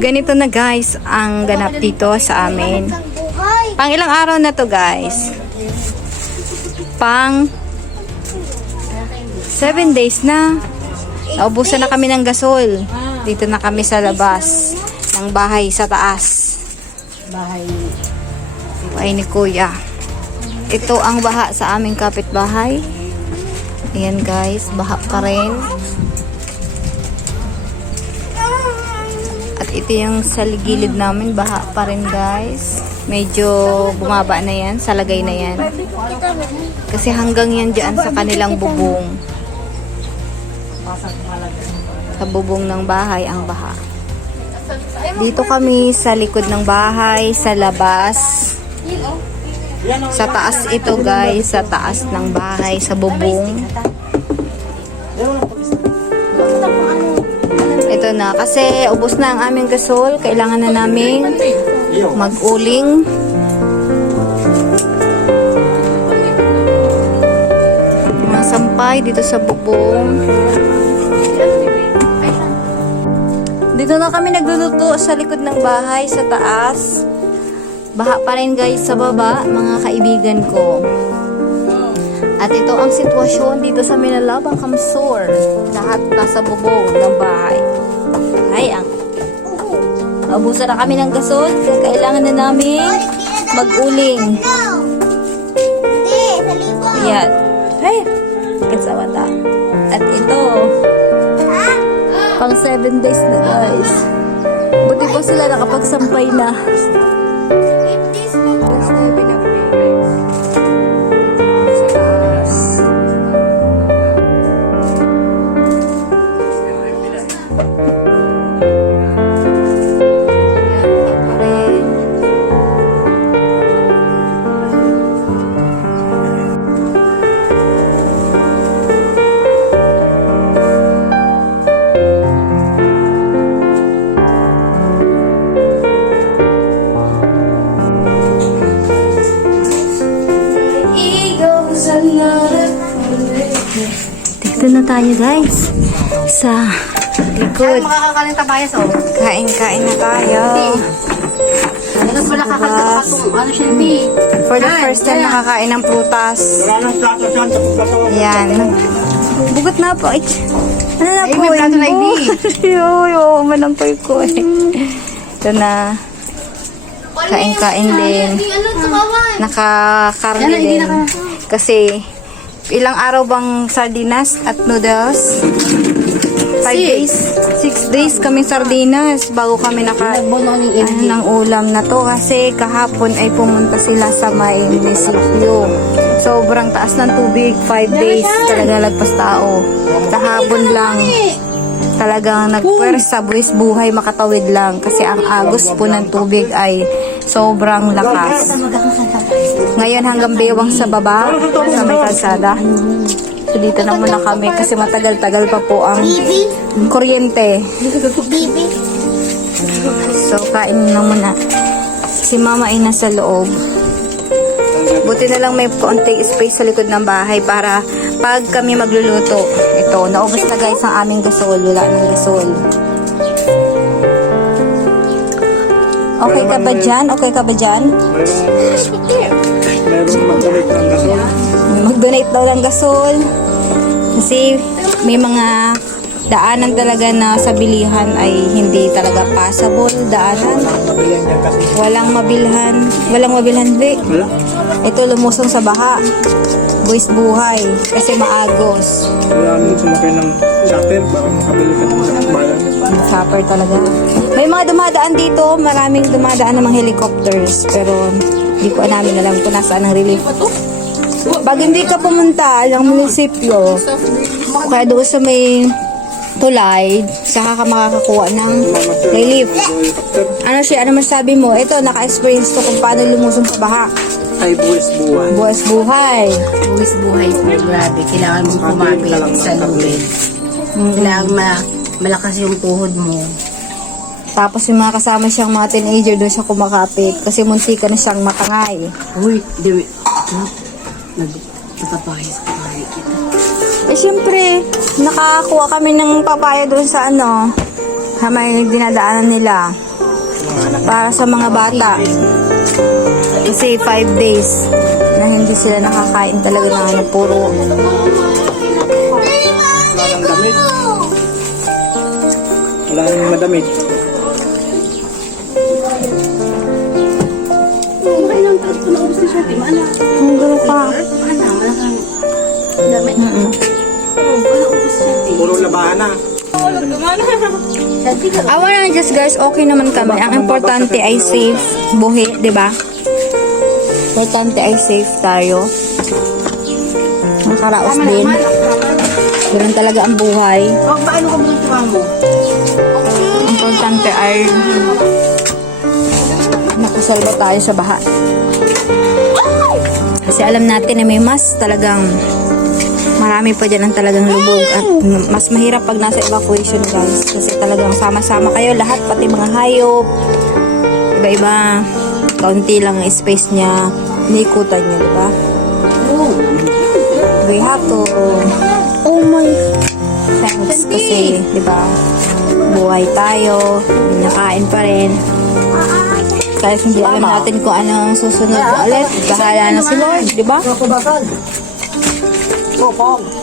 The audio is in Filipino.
Ganito na guys ang ganap dito sa amin. Pang ilang araw na to guys? Pang 7 days na. Naubusan na kami ng gasol. Dito na kami sa labas ng bahay sa taas. Bahay ni Kuya. Ito ang baha sa aming kapitbahay. Ayan guys, baha pa rin. At ito yung sa gilid namin, baha pa rin guys. Medyo bumaba na yan, sa lagay na yan. Kasi hanggang yan dyan sa kanilang bubong. Sa bubong ng bahay ang baha. Dito kami sa likod ng bahay, sa labas. Sa taas ito guys, sa taas ng bahay, sa bubong. Ito na, kasi ubos na ang aming gasol. Kailangan na namin mag-uling. Mga sampay dito sa bubong. Dito na kami nagluluto sa likod ng bahay, sa taas. Baha pa rin guys sa baba, mga kaibigan ko. At ito ang sitwasyon dito sa Minalabang Kamsur. Lahat nasa bubong ng bahay. Ay, abusan na kami ng gasol. Kailangan na namin mag-uling. Ayan. Ay, kasawata. At ito, pang 7 days na guys. Buti po sila nakapagsampay na. Dito na tayo guys sa likod. Makakakaling tabayas oh. Kain-kain na tayo. Tapos wala kakatong ano siya ni. For the first time nakakain ng prutas. Yan. Bugot na po. Ay, ano na po? May plato na hindi. Yo, manampoy ko eh. Ito na. Kain-kain din. Nakakarne din. Kasi ilang araw bang sardinas at noodles? 5 days? 6 days kami sardinas bago kami ng ulam na to. Kasi kahapon ay pumunta sila sa may munisipyo. Sobrang taas ng tubig. 5 days talaga lagpas tao. Kahapon lang talagang nagpwersa, buwis buhay makatawid lang. Kasi ang agos po ng tubig ay sobrang lakas. Ngayon hanggang bewang sa baba, sa may kalsada. So dito na muna kami kasi matagal-tagal pa po ang kuryente. So kain na muna. Si mama ay nasa loob. Buti na lang may konting space sa likod ng bahay para pag kami magluluto. Ito, naubos na guys ang aming gasol. Wala ng gasol. Okay ka ba dyan? Okay ka ba dyan? Mag-donate daw ng gasol. Kasi may mga daanan talaga na sa bilihan ay hindi talaga passable. Daanan. Walang mabilhan. Walang mabilhan, Vic. Ito lumusong sa baha. Buwis buhay. Kasi maagos. Wala nang sumakay ng chopper para makabili ka ng sakbayan. Chopper talaga. May mga dumadaan dito. Maraming dumadaan ng mga helicopters. Pero hindi ko namin alam kung nasaan ang relief. Pag hindi ka pumunta ng munisipyo, kaya doon sa may tulay, saka ka makakakuha ng relief. Ano siya? Ano masabi mo? Ito, naka-experience to kung paano lumusong sa baha. Ay, buwis buhay. Buwas buhay. Buwis buhay po, grabe. Kailangan mong kumapit sa lubid. Kailangan malakas yung tuhod mo. Tapos yung mga kasama siyang mga teenager doon siya kumakapit kasi munti ka na siyang matangay. Uy, di nagpapayas ka tayo kita. Eh syempre, nakakuha kami ng papaya doon sa may dinadaanan nila. mga anak. Para sa mga bata. Kasi 5 days na hindi sila nakakain talaga ng ano, puro. Wala nang damit. Wala nang madamit. Kailang taon ko naubos na siya, Timana. Ang gulo pa. Mana, malakang damit. Oo, wala ubos siya, Tim. Puro labahan na. Dati ka, Awa na Diyos guys, okay naman kami. Ang importante ay safe. Buhi, di ba? Importante ay safe tayo. Nakaraos din. Ganun talaga ang buhay. paano ka mo tuwa mo? Importante ay nakasalba tayo sa baha. Kasi alam natin na may mas talagang marami pa dyan ang talagang lubog at mas mahirap pag nasa evacuation guys kasi talagang sama-sama kayo lahat pati mga hayop iba-iba kaunti lang ang space niya nikutan niyo diba we have to thanks kasi diba buhay tayo nakain pa rin kahit hindi alam natin kung ano ang susunod ulit bahala na si Lord diba Pong.